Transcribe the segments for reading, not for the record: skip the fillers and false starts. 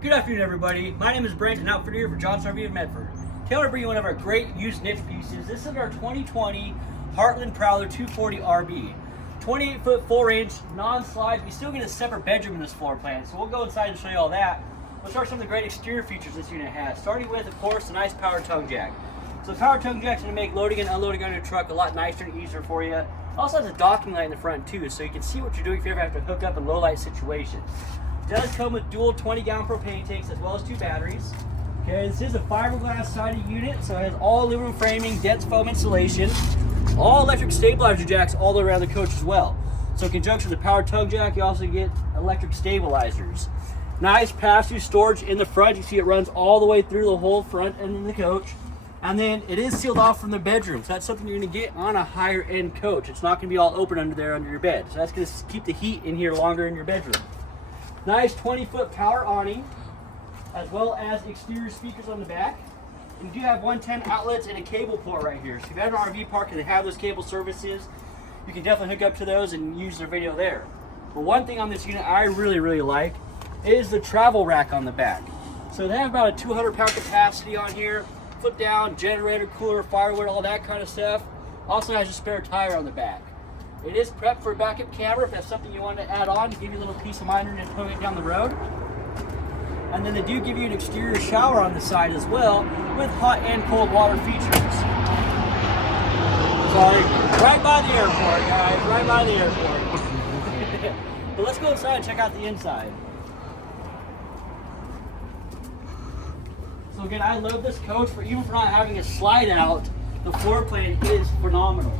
Good afternoon, everybody. My name is Brent, an outfitter for Johnson RV of Medford. Today I want to bring you one of our great used niche pieces. This is our 2020 Heartland Prowler 240 RB. 28-foot, 4-inch, non-slide. You still get a separate bedroom in this floor plan, so we'll go inside and show you all that. Let's start some of the great exterior features this unit has, starting with, of course, the nice power tongue jack. So the power tongue jack is going to make loading and unloading on your truck a lot nicer and easier for you. It also has a docking light in the front, too, so you can see what you're doing if you ever have to hook up in low-light situations. It does come with dual 20-gallon propane tanks as well as 2 batteries. Okay, this is a fiberglass sided unit, so it has all aluminum framing, dense foam insulation, all electric stabilizer jacks all the way around the coach as well. So in conjunction with the power tongue jack, you also get electric stabilizers. Nice pass-through storage in the front. You see it runs all the way through the whole front end of the coach. And then it is sealed off from the bedroom, so that's something you're going to get on a higher end coach. It's not going to be all open under there under your bed. So that's going to keep the heat in here longer in your bedroom. Nice 20-foot power awning, as well as exterior speakers on the back. And you do have 110 outlets and a cable port right here. So if you have an RV park and they have those cable services, you can definitely hook up to those and use their video there. But one thing on this unit I really like is the travel rack on the back. So they have about a 200-pound capacity on here. Flip down, generator, cooler, firewood, all that kind of stuff. Also has a spare tire on the back. It is prepped for a backup camera if that's something you want to add on to give you a little peace of mind and towing it down the road. And then they do give you an exterior shower on the side as well with hot and cold water features. Sorry, right by the airport, guys, right by the airport. But let's go inside and check out the inside. So again, I love this coach even for not having a slide out. The floor plan is phenomenal.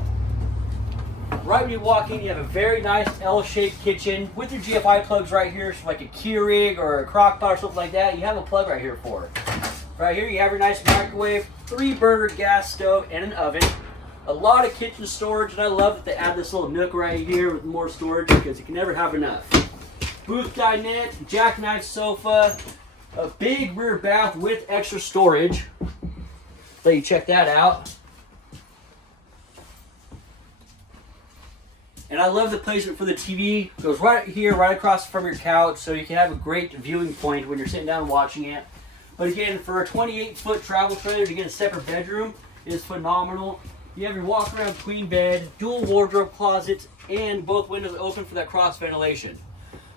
Right when you walk in, you have a very nice L-shaped kitchen with your GFI plugs right here. So like a Keurig or a crock pot or something like that, you have a plug right here for it. Right here, you have your nice microwave, 3-burner gas stove, and an oven. A lot of kitchen storage, and I love that they add this little nook right here with more storage because you can never have enough. Booth dinette, jackknife sofa, a big rear bath with extra storage. Let you check that out. And I love the placement for the TV. It goes right here, right across from your couch, so you can have a great viewing point when you're sitting down watching it. But again, for a 28-foot travel trailer to get a separate bedroom is phenomenal. You have your walk-around queen bed, dual wardrobe closets, and both windows open for that cross ventilation.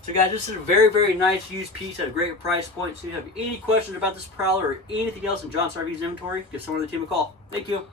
So guys, this is a very nice used piece at a great price point. So if you have any questions about this Prowler or anything else in Johnson RV's inventory, give someone on the team a call. Thank you.